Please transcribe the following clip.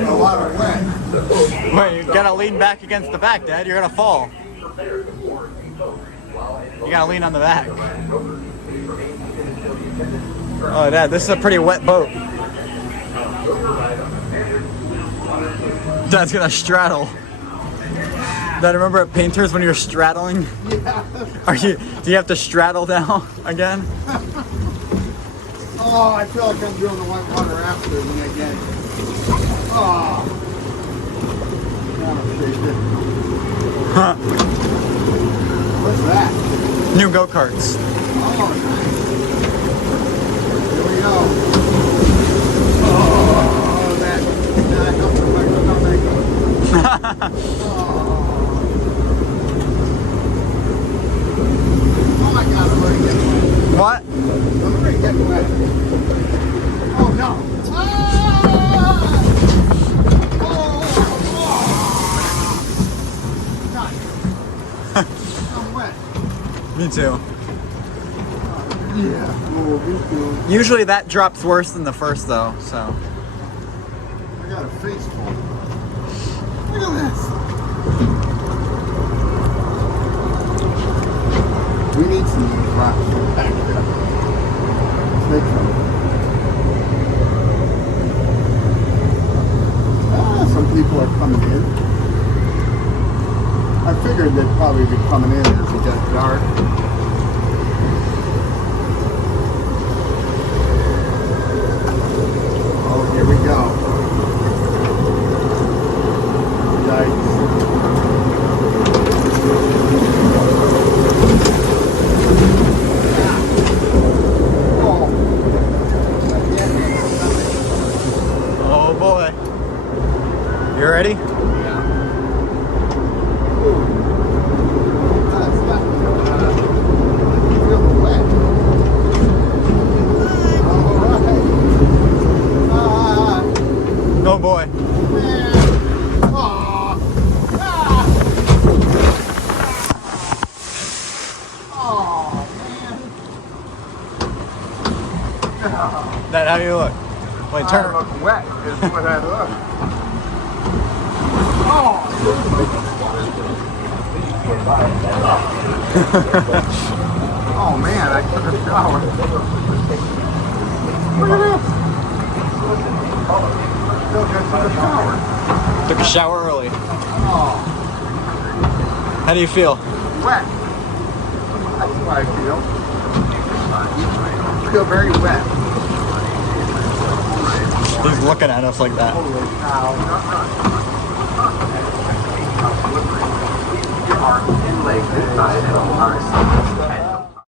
A lot of wet. Wait, you gotta lean back against the back, Dad. You're gonna fall. You gotta lean on the back. Oh, Dad, this is a pretty wet boat. Dad's gonna straddle. Dad, remember at Painters when you were straddling? Yeah. Do you have to straddle down again? Oh, I feel like I'm doing the whitewater after me again. Oh. Huh. What's that? New go-karts. Oh, nice. Here we go. Oh, that helps with my stomach. Oh my God, I'm ready to get wet. What? I'm ready to get wet. Oh no. Ah! God. I'm wet. Me too. Yeah. Oh, me too. Usually that drops worse than the first though, so. I got a face full. Look at this. We need some rocks back there. Take some. Some people are coming in. I figured they'd probably be coming in as it got dark. Oh, here we go. Yikes. Oh boy. You ready? Yeah. Ooh. That's got feel wet. Alright. Oh boy. Man. Oh. Ah. Oh, man. Dad, how do you look? Wait, turn I around. look wet is what I look. Oh. Oh man, I took a shower. Look at this. Look, I took a shower. Took a shower early. Oh, How do you feel? wet. That's what I feel. I feel very wet. He's looking at us like that. Holy cow. You are in Lake Seaside at all times.